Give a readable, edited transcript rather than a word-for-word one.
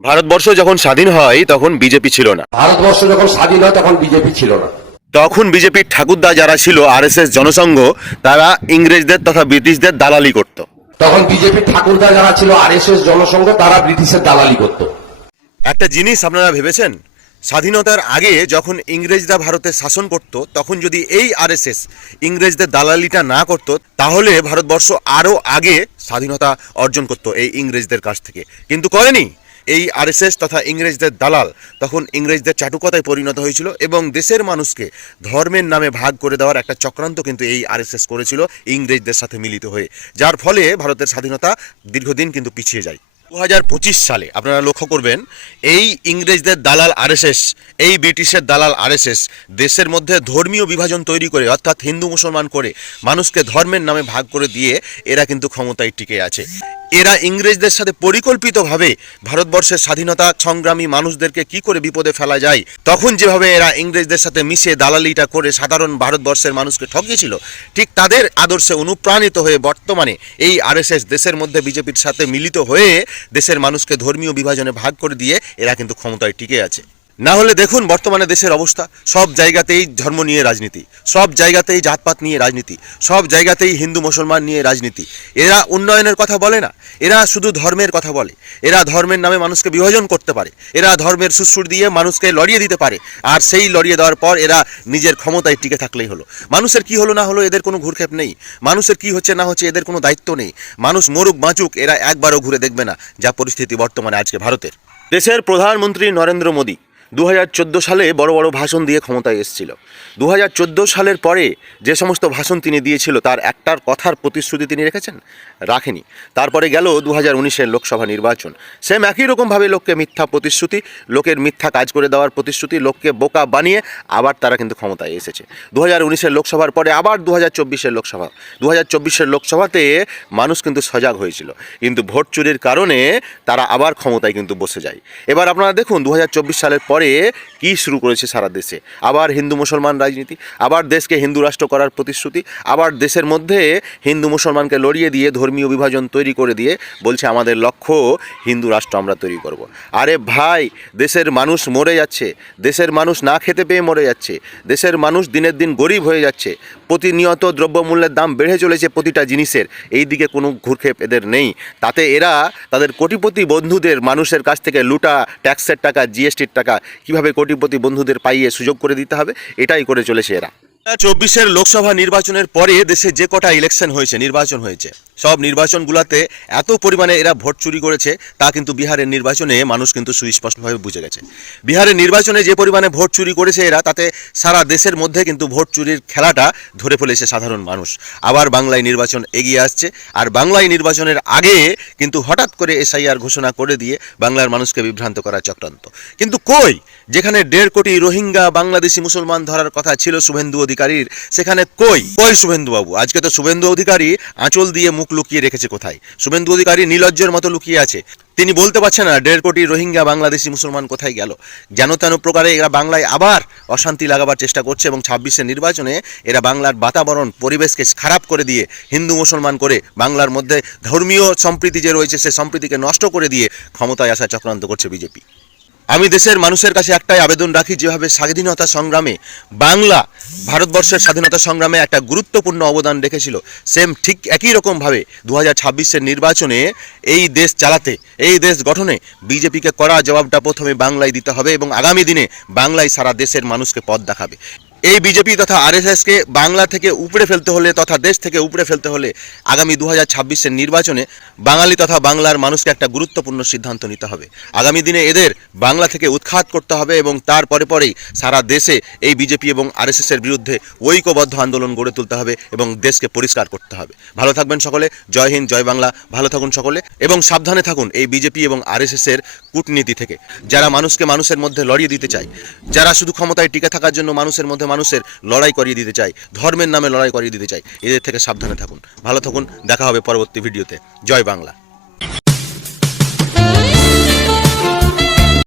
ভারতবর্ষ যখন স্বাধীন হয় তখন বিজেপি ছিল না। ভারতবর্ষ যখন স্বাধীন হয় তখন বিজেপি ছিল না। তখন বিজেপির ঠাকুরদা যারা ছিল আরএসএস জনসংঘ, তারা ইংরেজদের তথা ব্রিটিশদের দালালি করত। তখন বিজেপির ঠাকুরদা যারা ছিল আরএসএস জনসংঘ, তারা ব্রিটিশের দালালি করত। একটা জিনিস আপনারা ভেবেছেন, স্বাধীনতার আগে যখন ইংরেজরা ভারতে শাসন করত, তখন যদি এই আরএসএস ইংরেজদের দালালিটা না করত, তাহলে ভারতবর্ষ আরও আগে স্বাধীনতা অর্জন করত এই ইংরেজদের কাছ থেকে। কিন্তু করেনি। এই আরএসএস তথা ইংরেজদের দালাল তখন ইংরেজদের চাটুকতায় পরিণত হয়েছিল এবং দেশের মানুষকে ধর্মের নামে ভাগ করে দেওয়ার একটা চক্রান্ত কিন্তু এই আরএসএস করেছিল ইংরেজদের সাথে মিলিত হয়ে, যার ফলে ভারতের স্বাধীনতা দীর্ঘদিন কিন্তু পিছিয়ে যায়। 2025 সালে আপনারা লক্ষ্য করবেন, এই ইংরেজদের দালাল আরএসএস, এই ব্রিটিশের দালাল আরএসএস দেশের মধ্যে ধর্মীয় বিভাজন তৈরি করে, অর্থাৎ হিন্দু মুসলমান করে, মানুষকে ধর্মের নামে ভাগ করে দিয়ে এরা কিন্তু ক্ষমতায় টিকে আছে। এরা ইংরেজদের সাথে পরিকল্পিতভাবে ভারতবর্ষের স্বাধীনতা সংগ্রামী মানুষদেরকে কি করে বিপদে ফেলা যায়, তখন যেভাবে এরা ইংরেজদের সাথে মিশে দালালিটা করে সাধারণ ভারতবর্ষের মানুষকে ঠকিয়েছিল, ঠিক তাদের আদর্শে অনুপ্রাণিত হয়ে বর্তমানে এই আরএসএস দেশের মধ্যে বিজেপির সাথে মিলিত হয়ে দেশের মানুষকে ধর্মীয় বিভাজনে ভাগ করে দিয়ে এরা কিন্তু ক্ষমতায় টিকে আছে। না হলে দেখুন বর্তমানে দেশের অবস্থা, সব জায়গাতেই ধর্ম নিয়ে রাজনীতি, সব জায়গাতেই জাতপাত নিয়ে রাজনীতি, সব জায়গাতেই হিন্দু মুসলমান নিয়ে রাজনীতি। এরা উন্নয়নের কথা বলে না, এরা শুধু ধর্মের কথা বলে। এরা ধর্মের নামে মানুষকে বিভাজন করতে পারে, এরা ধর্মের সুসুর দিয়ে মানুষকে লড়িয়ে দিতে পারে, আর সেই লড়িয়ে দেওয়ার পর এরা নিজের ক্ষমতায় টিকে থাকলেই হলো। মানুষের কি হলো না হলো এদের কোনো ঘুরক্ষেপ নেই, মানুষের কি হচ্ছে না হচ্ছে এদের কোনো দায়িত্ব নেই। মানুষ মরুক বাঁচুক, এরা একবারও ঘুরে দেখবে না, যা পরিস্থিতি বর্তমানে আজকে ভারতের। দেশের প্রধানমন্ত্রী নরেন্দ্র মোদী 2014 সালে বড় বড় ভাষণ দিয়ে ক্ষমতায় এসেছিল। 2014 সালের পরে যে সমস্ত ভাষণ তিনি দিয়েছিল, তার একটার কথার প্রতিশ্রুতি তিনি রেখেছেন? রাখেনি। তারপরে গেল 2019-এর লোকসভা নির্বাচন, সেম একই রকমভাবে লোককে মিথ্যা প্রতিশ্রুতি, লোকের মিথ্যা কাজ করে দেওয়ার প্রতিশ্রুতি, লোককে বোকা বানিয়ে আবার তারা কিন্তু ক্ষমতায় এসেছে। 2019-এর লোকসভার পরে আবার 2024-এর লোকসভা, 2024-এর লোকসভাতে মানুষ কিন্তু সজাগ হয়েছিল, কিন্তু ভোট চুরির কারণে তারা আবার ক্ষমতায় কিন্তু বসে যায়। এবার আপনারা দেখুন 2024 সালের পরে কি শুরু করেছে সারা দেশে, আবার হিন্দু মুসলমান রাজনীতি, আবার দেশকে হিন্দু রাষ্ট্র করার প্রতিশ্রুতি, আবার দেশের মধ্যে হিন্দু মুসলমানকে লড়িয়ে দিয়ে ধর্মীয় বিভাজন তৈরি করে দিয়ে বলছে আমাদের লক্ষ্য হিন্দু রাষ্ট্র আমরা তৈরি করব। আরে ভাই, দেশের মানুষ মরে যাচ্ছে, দেশের মানুষ না খেতে পেয়ে মরে যাচ্ছে, দেশের মানুষ দিনের দিন গরিব হয়ে যাচ্ছে, প্রতিনিয়ত দ্রব্যমূল্যের দাম বেড়ে চলেছে প্রতিটা জিনিসের, এই দিকে কোনো ঘুরক্ষেপ এদের নেই। তাতে এরা তাদের কোটিপতি বন্ধুদের মানুষের কাছ থেকে লুটা ট্যাক্সের টাকা, জিএসটির টাকা কিভাবে কোটিপতি বন্ধুদের পাইয়ে সুযোগ করে দিতে হবে, এটাই করে চলেছে এরা। 2024-এর লোকসভা নির্বাচনের পরে দেশে যে কটা ইলেকশন হয়েছে, নির্বাচন হয়েছে, সব নির্বাচনগুলোতে এত পরিমাণে এরা ভোট চুরি করেছে, তা কিন্তু বিহারের নির্বাচনে মানুষ কিন্তু সুস্পষ্টভাবে বুঝে গেছে। বিহারের নির্বাচনে যে পরিমাণে ভোট চুরি করেছে এরা, তাতে সারা দেশের মধ্যে কিন্তু ভোট চুরির খেলাটা ধরে ফেলেছে সাধারণ মানুষ। আবার বাংলায় নির্বাচন এগিয়ে আসছে, আর বাংলায় নির্বাচনের আগে কিন্তু হঠাৎ করে এসআইআর ঘোষণা করে দিয়ে বাংলার মানুষকে বিভ্রান্ত করার চক্রান্ত। কিন্তু কই, যেখানে 1.5 কোটি রোহিঙ্গা বাংলাদেশি মুসলমান ধরার কথা ছিল শুভেন্দু অধিকারীর, সেখানে কই শুভেন্দু বাবু? আজকে তো শুভেন্দু অধিকারী আঁচল দিয়ে মুখ লুকিয়ে রেখেছে কোথায়? শুভেন্দু অধিকারী নির্লজ্জের মতো লুকিয়ে আছে, তিনি বলতে পারছে না 1.5 কোটি রোহিঙ্গা বাংলাদেশি মুসলমান কোথায় গেল। যেন তেন প্রকারে এরা বাংলায় আবার অশান্তি লাগাবার চেষ্টা করছে এবং 26-এর নির্বাচনে এরা বাংলার বাতাবরণ পরিবেশকে খারাপ করে দিয়ে, হিন্দু মুসলমান করে, বাংলার মধ্যে ধর্মীয় সম্প্রীতি যে রয়েছে সে সম্প্রীতিকে নষ্ট করে দিয়ে ক্ষমতায় আসা চক্রান্ত করছে বিজেপি। আমি দেশের মানুষের কাছে একটাই আবেদন রাখি, যেভাবে স্বাধীনতা সংগ্রামে বাংলা ভারতবর্ষের স্বাধীনতা সংগ্রামে একটা গুরুত্বপূর্ণ অবদান রেখেছিল, সেম ঠিক একই রকমভাবে 2026-এর নির্বাচনে এই দেশ চালাতে, এই দেশ গঠনে বিজেপিকে করা জবাবটা প্রথমে বাংলায় দিতে হবে এবং আগামী দিনে বাংলায় সারা দেশের মানুষকে পথ দেখাবে। এই বিজেপি তথা আরএসএসকে বাংলা থেকে উপড়ে ফেলতে হলে তথা দেশ থেকে উপড়ে ফেলতে হলে আগামী 2026-এর নির্বাচনে বাঙালি তথা বাংলার মানুষকে একটা গুরুত্বপূর্ণ সিদ্ধান্ত নিতে হবে। আগামী দিনে এদের বাংলা থেকে উৎখাত করতে হবে এবং তার পরেই সারা দেশে এই বিজেপি এবং আরএসএসের বিরুদ্ধে ঐক্যবদ্ধ আন্দোলন গড়ে তুলতে হবে এবং দেশকে পরিষ্কার করতে হবে। ভালো থাকবেন সকলে, জয় হিন্দ, জয় বাংলা। ভালো থাকুন সকলে এবং সাবধানে থাকুন এই বিজেপি এবং আরএসএসের কূটনীতি থেকে, যারা মানুষকে মানুষের মধ্যে লড়িয়ে দিতে চায়, যারা শুধু ক্ষমতায় টিকে থাকার জন্য মানুষের মধ্যে মানুষের লড়াই করিয়ে দিতে চায়, ধর্মের নামে লড়াই করিয়ে দিতে চায়, এদের থেকে সাবধানে থাকুন। ভালো থাকুন, দেখা হবে পরবর্তী ভিডিওতে। জয় বাংলা।